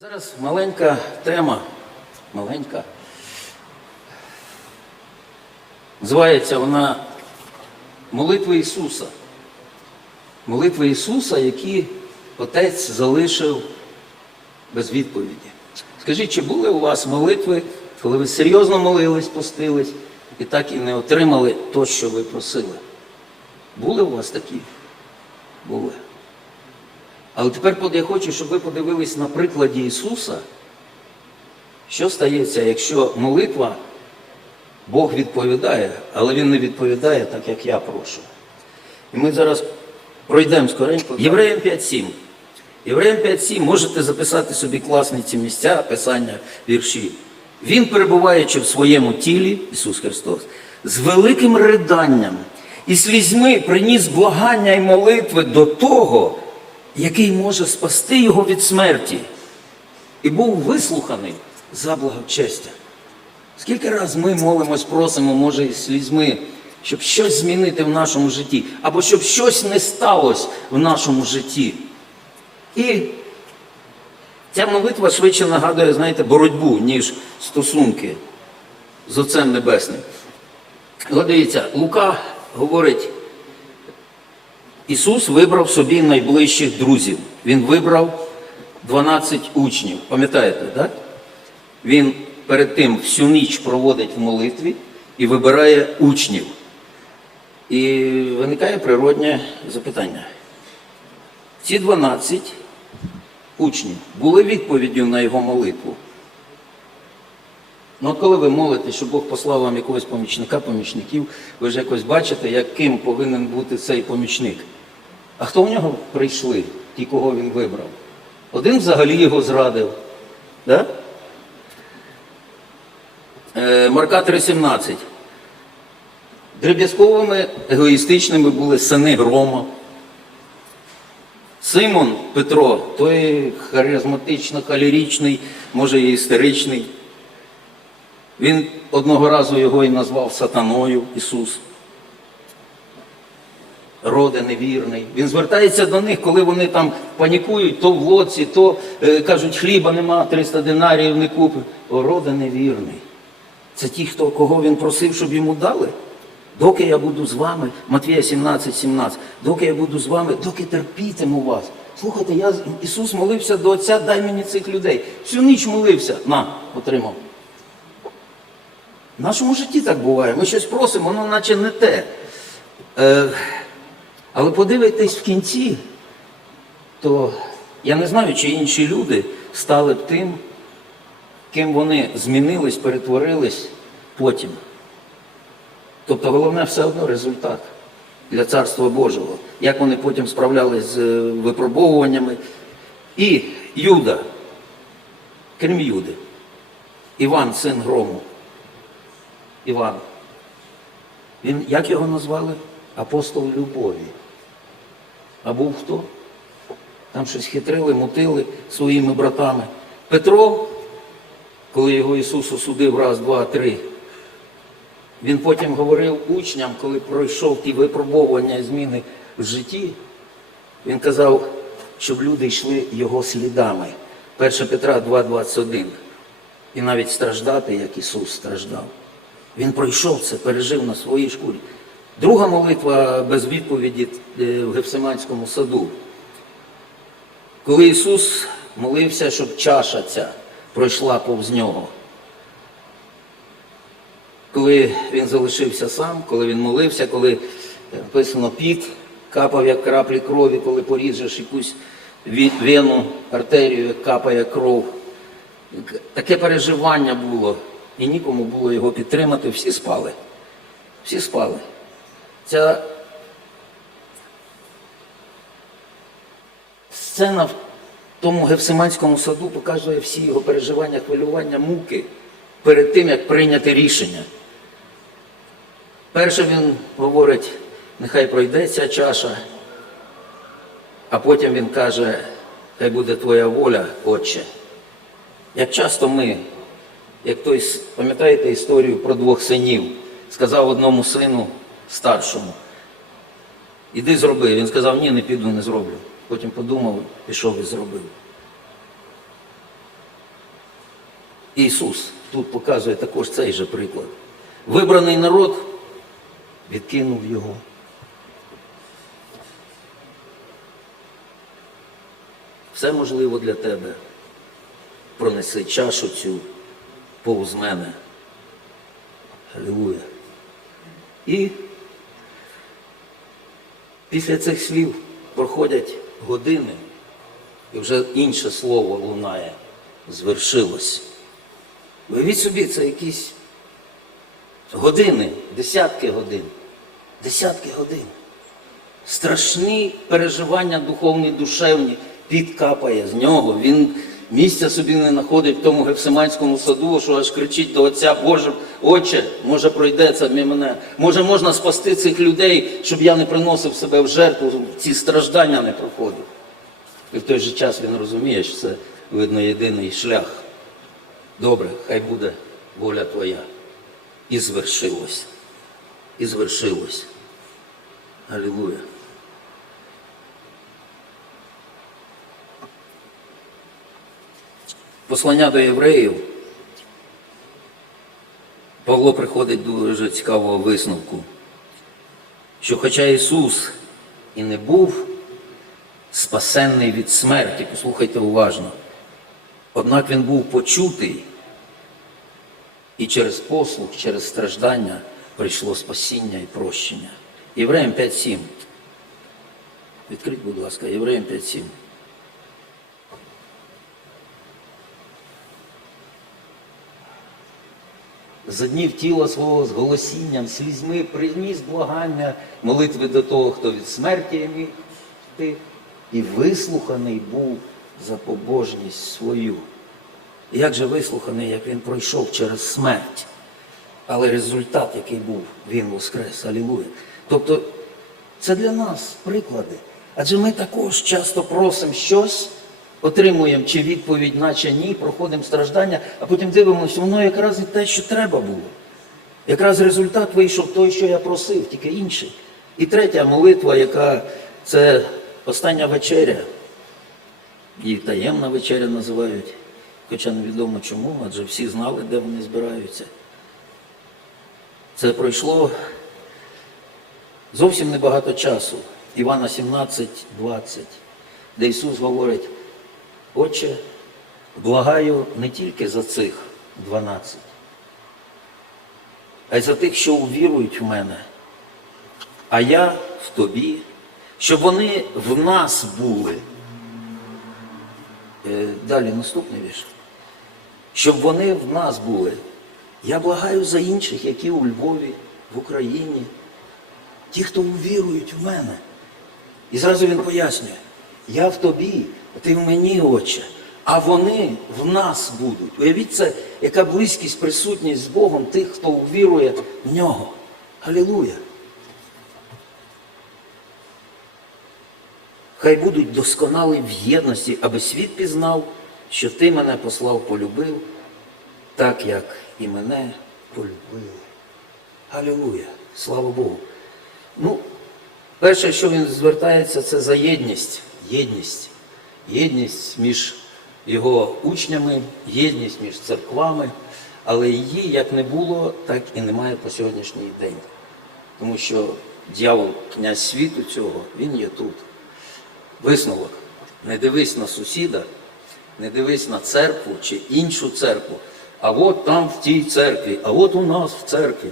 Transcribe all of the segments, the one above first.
Зараз маленька тема, маленька. Називається вона Молитви Ісуса. Молитви Ісуса, які Отець залишив без відповіді. Скажіть, чи були у вас молитви, коли ви серйозно молились, постились і так і не отримали то, що ви просили? Були у вас такі? Були. Але тепер я хочу, щоб ви подивились на прикладі Ісуса, що стається, якщо молитва Бог відповідає, але Він не відповідає так, як я прошу. І ми зараз пройдемо скоренько. Євреям 5.7. Євреям 5.7 можете записати собі класні ці місця, писання, вірші. Він, перебуваючи в своєму тілі, Ісус Христос, з великим риданням і слізьми приніс благання і молитви до того, який може спасти його від смерті, і був вислуханий за благочестя. Скільки раз ми молимось, просимо, може, із слізьми, щоб щось змінити в нашому житті, або щоб щось не сталося в нашому житті. І ця молитва швидше нагадує, знаєте, боротьбу, ніж стосунки з Отцем Небесним. От дивіться, Лука говорить, Ісус вибрав собі найближчих друзів. Він вибрав 12 учнів. Пам'ятаєте, так? Він перед тим всю ніч проводить в молитві і вибирає учнів. І виникає природнє запитання. Ці 12 учнів були відповіддю на його молитву. Ну, от коли ви молите, що Бог послав вам якогось помічника, помічників, ви ж якось бачите, яким повинен бути цей помічник. А хто в нього прийшли, ті, кого він вибрав? Один взагалі його зрадив. Да? Е, Марка 3,17. Дріб'язковими егоїстичними були сини грома. Симон Петро, той харизматично холеричний, може і істеричний. Він одного разу його і назвав сатаною Ісус. Роде невірний. Він звертається до них, коли вони там панікують, то в лоці, то е, кажуть, хліба нема, 300 динарів не купив. О, роде невірний. Це ті, хто, кого він просив, щоб йому дали. Доки я буду з вами, Матвія 17, 17, доки я буду з вами, доки терпітиму вас. Слухайте, я, Ісус молився до Отця, дай мені цих людей. Всю ніч молився. На, отримав. В нашому житті так буває. Ми щось просимо, воно наче не те. Е, але подивитесь в кінці, то я не знаю, чи інші люди стали б тим, ким вони змінились, перетворились потім. Тобто головне все одно результат для Царства Божого, як вони потім справлялись з е, випробовуваннями. І Юда, крім Юди, Іван, син грому. Іван. Він, як його назвали? Апостол любові. А був хто? Там щось хитрили, мутили своїми братами. Петро, коли його Ісус осудив раз, два, три, він потім говорив учням, коли пройшов ті випробовування і зміни в житті, він казав, щоб люди йшли його слідами. 1 Петра 2,21. І навіть страждати, як Ісус страждав. Він пройшов це, пережив на своїй шкурі. Друга молитва без відповіді е, в Гефсиманському саду. Коли Ісус молився, щоб чаша ця пройшла повз нього. Коли він залишився сам, коли він молився, коли е, написано піт, капав як краплі крові, коли поріжеш якусь вену, артерію, капає кров. Таке переживання було, і нікому було його підтримати, всі спали. Всі спали. Ця сцена в тому Гефсиманському саду показує всі його переживання, хвилювання, муки перед тим, як прийняти рішення. Перше він говорить, нехай пройде ця чаша, а потім він каже, хай буде твоя воля, Отче. Як часто ми, як той, пам'ятаєте історію про двох синів, сказав одному сину старшому, іди зроби. Він сказав, ні, не піду, не зроблю. Потім подумав, пішов і зробив. Ісус тут показує також цей же приклад. Вибраний народ відкинув його. Все можливо для тебе. Пронеси чашу цю повз мене. Алілуя. І після цих слів проходять години, і вже інше слово лунає. Звершилось. Уявіть собі, це якісь години, десятки годин, десятки годин. Страшні переживання духовні, душевні, підкапає з нього. Він місця собі не знаходить в тому гефсиманському саду, що аж кричить до Отця Боже, Отче, може пройде це мимо мене. Може можна спасти цих людей, щоб я не приносив себе в жертву, ці страждання не проходив. І в той же час він розуміє, що це, видно, єдиний шлях. Добре, хай буде воля твоя. І звершилось. І звершилось. Алілуя. Послання до євреїв. Павло приходить до дуже цікавого висновку, що хоча Ісус і не був спасенний від смерті, послухайте уважно, однак Він був почутий, і через послуг, через страждання прийшло спасіння і прощення. Євреям 5.7. Відкріть, будь ласка, Євреям 5.7. За днів тіла свого з голосінням, слізьми приніс благання молитви до того, хто від смерті міг втих, і вислуханий був за побожність свою. Як же вислуханий, як він пройшов через смерть? Але результат, який був, він воскрес. Алілуя. Тобто це для нас приклади. Адже ми також часто просимо щось, отримуємо чи відповідь, наче ні, проходимо страждання, а потім дивимося, воно якраз і те, що треба було. Якраз результат вийшов той, що я просив, тільки інший. І третя молитва, яка це остання вечеря. Її таємна вечеря називають, хоча невідомо чому, адже всі знали, де вони збираються. Це пройшло зовсім небагато часу. Івана 17, 20, де Ісус говорить, Отче, благаю не тільки за цих 12, а й за тих, що увірують в мене, а я в тобі, щоб вони в нас були. Е, Далі наступний вірш. Щоб вони в нас були. Я благаю за інших, які у Львові, в Україні, ті, хто увірують в мене. І зразу він пояснює, я в тобі, ти в мені, Отче, а вони в нас будуть. Уявіть це, яка близькість, присутність з Богом тих, хто увірує в нього. Алілуя. Хай будуть досконалі в єдності, аби світ пізнав, що ти мене послав, полюбив, так як і мене полюбили. Алілуя! Слава Богу! Ну, перше, що він звертається, це за єдність. Єдність. Єдність між його учнями, єдність між церквами, але її як не було, так і немає по сьогоднішній день. Тому що дьявол, князь світу цього, він є тут. Висновок. Не дивись на сусіда, не дивись на церкву чи іншу церкву, а от там в тій церкві, а от у нас в церкві.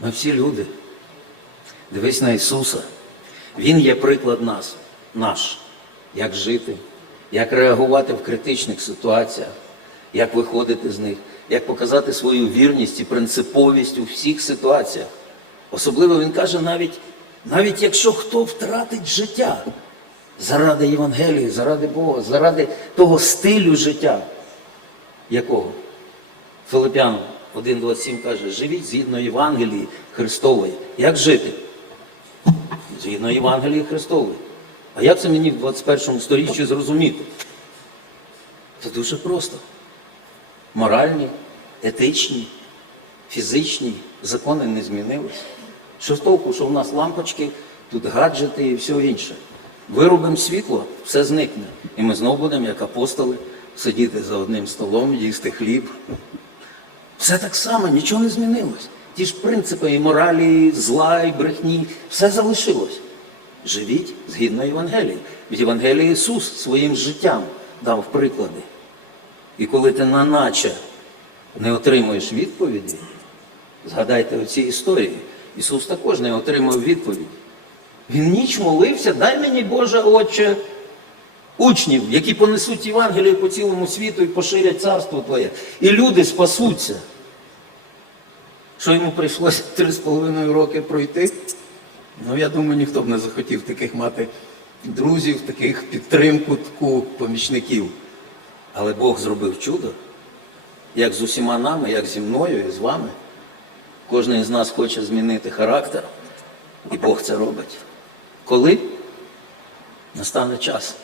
Ми всі люди. Дивись на Ісуса. Він є приклад нас, наш, як жити, як реагувати в критичних ситуаціях, як виходити з них, як показати свою вірність і принциповість у всіх ситуаціях. Особливо він каже, навіть, навіть якщо хто втратить життя заради Євангелії, заради Бога, заради того стилю життя, якого? Филип'ян 1.27 каже, живіть згідно Євангелії Христової. Як жити? Згідно Євангелії Христової. А як це мені в 21 сторіччі зрозуміти? Це дуже просто. Моральні, етичні, фізичні закони не змінились. Що з толку, що в нас лампочки, тут гаджети і все інше. Виробимо світло, все зникне. І ми знову будемо, як апостоли, сидіти за одним столом, їсти хліб. Все так само, нічого не змінилось. Ті ж принципи і моралі, зла, і брехні, все залишилось. Живіть згідно Євангелії. В Євангелії Ісус своїм життям дав приклади. І коли ти на наче не отримуєш відповіді, згадайте оці історії. Ісус також не отримав відповіді. Він ніч молився, дай мені, Боже, Отче, учнів, які понесуть Євангеліє по цілому світу і поширять царство Твоє. І люди спасуться. Що йому прийшлося три з половиною роки пройти? Ну, я думаю, ніхто б не захотів таких мати друзів, таких підтримку, таку помічників. Але Бог зробив чудо, як з усіма нами, як зі мною і з вами. Кожен із нас хоче змінити характер, і Бог це робить. Коли настане час.